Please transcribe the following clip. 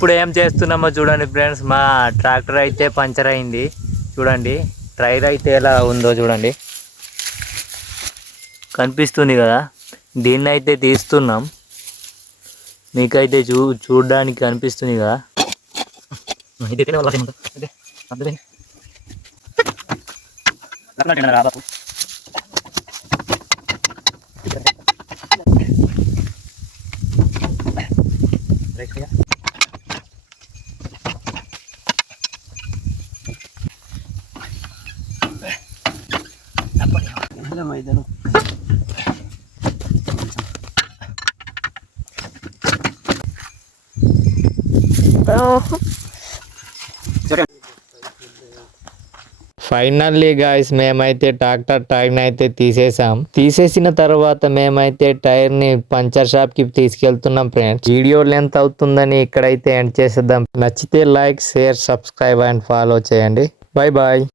ఇప్పుడు ఏం చేస్తున్నామో చూడండి ఫ్రెండ్స్. మా ట్రాక్టర్ అయితే పంచర్ అయింది చూడండి. టైర్ అయితే ఎలా ఉందో చూడండి, కనిపిస్తుంది కదా. దీన్ని అయితే తీస్తున్నాం, మీకైతే చూడడానికి కనిపిస్తుంది కదా. ఫైనల్లీ గాయ్స్ మేమైతే ట్రాక్టర్ టైర్ అయితే తీసేసిన తర్వాత మేమైతే టైర్ ని పంచర్ షాప్ కి తీసుకెళ్తున్నాం ఫ్రెండ్స్. వీడియో లెంత్ అవుతుందని ఇక్కడైతే ఎండ్ చేసేద్దాం. నచ్చితే like, share, subscribe and follow చేయండి. Bye bye.